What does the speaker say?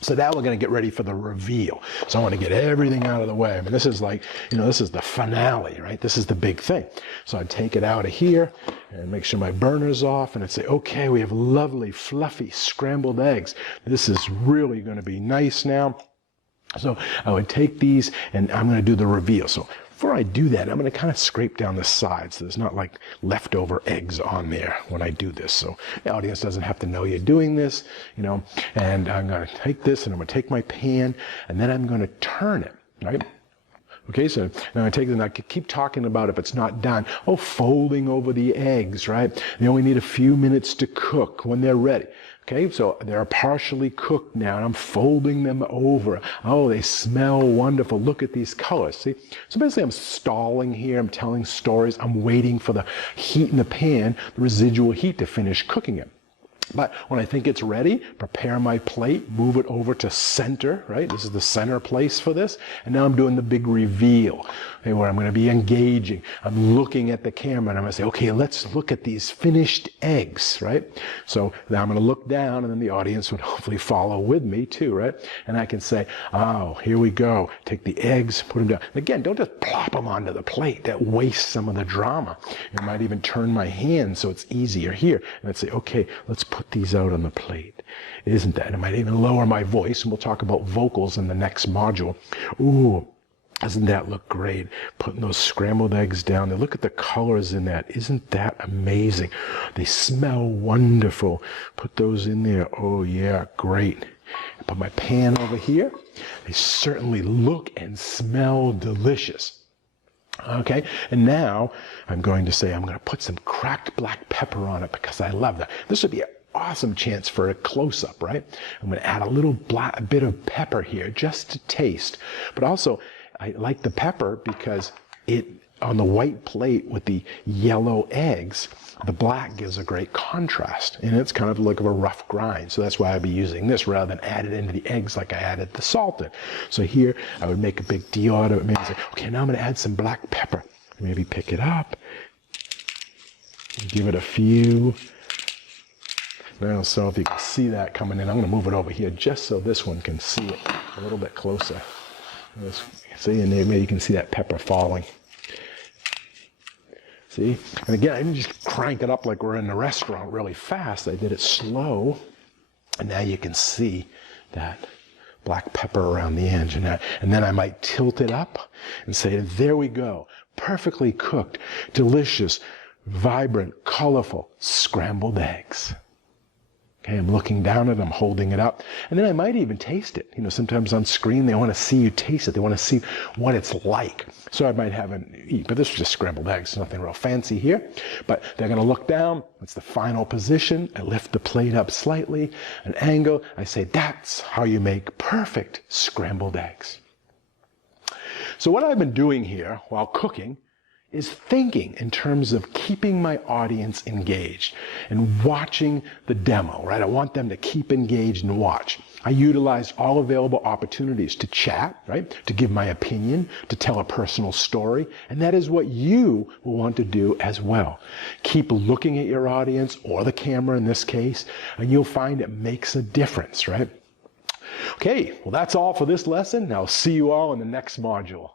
So now we're going to get ready for the reveal. So I want to get everything out of the way. I mean, this is like, this is the finale, right? This is the big thing. So I'd take it out of here and make sure my burner's off, and I'd say, okay, we have lovely, fluffy scrambled eggs. This is really going to be nice now. So I would take these and I'm going to do the reveal. So before I do that, I'm going to kind of scrape down the sides so there's not like leftover eggs on there when I do this. So the audience doesn't have to know you're doing this, and I'm going to take this and I'm going to take my pan and then I'm going to turn it, right? Okay, so now I take it and I keep talking about if it's not done. Oh, folding over the eggs, right? They only need a few minutes to cook when they're ready. Okay, so they're partially cooked now, and I'm folding them over. Oh, they smell wonderful. Look at these colors, see? So basically I'm stalling here, I'm telling stories, I'm waiting for the heat in the pan, the residual heat to finish cooking it. But when I think it's ready, prepare my plate, move it over to center, right? This is the center place for this. And now I'm doing the big reveal, okay, where I'm going to be engaging. I'm looking at the camera and I'm going to say, okay, let's look at these finished eggs, right? So now I'm going to look down and then the audience would hopefully follow with me too, right? And I can say, oh, here we go. Take the eggs, put them down. And again, don't just plop them onto the plate. That wastes some of the drama. I might even turn my hand so it's easier here. And I'd say, okay, let's put these out on the plate. Isn't that? And I might even lower my voice, and we'll talk about vocals in the next module. Ooh, doesn't that look great? Putting those scrambled eggs down there. Look at the colors in that. Isn't that amazing? They smell wonderful. Put those in there. Oh yeah, great. Put my pan over here. They certainly look and smell delicious. Okay, and now I'm going to say I'm going to put some cracked black pepper on it because I love that. This would be an awesome chance for a close-up, right? I'm going to add a little bit of pepper here just to taste. But also, I like the pepper because it, on the white plate with the yellow eggs, the black gives a great contrast. And it's kind of like a rough grind. So that's why I'd be using this rather than add it into the eggs like I added the salt in. So here, I would make a big deal out of it. Maybe say, okay, now I'm going to add some black pepper. Maybe pick it up. Give it a few. Now, so if you can see that coming in, I'm going to move it over here just so this one can see it a little bit closer. See, and maybe you can see that pepper falling. See? And again, I didn't just crank it up like we're in the restaurant really fast. I did it slow. And now you can see that black pepper around the edge. And then I might tilt it up and say, there we go. Perfectly cooked, delicious, vibrant, colorful scrambled eggs. Okay, I'm looking down at it, I'm holding it up. And then I might even taste it. Sometimes on screen they want to see you taste it. They want to see what it's like. So I might have an eat, but this is just scrambled eggs, nothing real fancy here. But they're going to look down. It's the final position. I lift the plate up slightly, an angle. I say, that's how you make perfect scrambled eggs. So what I've been doing here while cooking is thinking in terms of keeping my audience engaged and watching the demo, right? I want them to keep engaged and watch. I utilize all available opportunities to chat, right? To give my opinion, to tell a personal story. And that is what you will want to do as well. Keep looking at your audience, or the camera in this case, and you'll find it makes a difference, right? Okay, well that's all for this lesson. I'll see you all in the next module.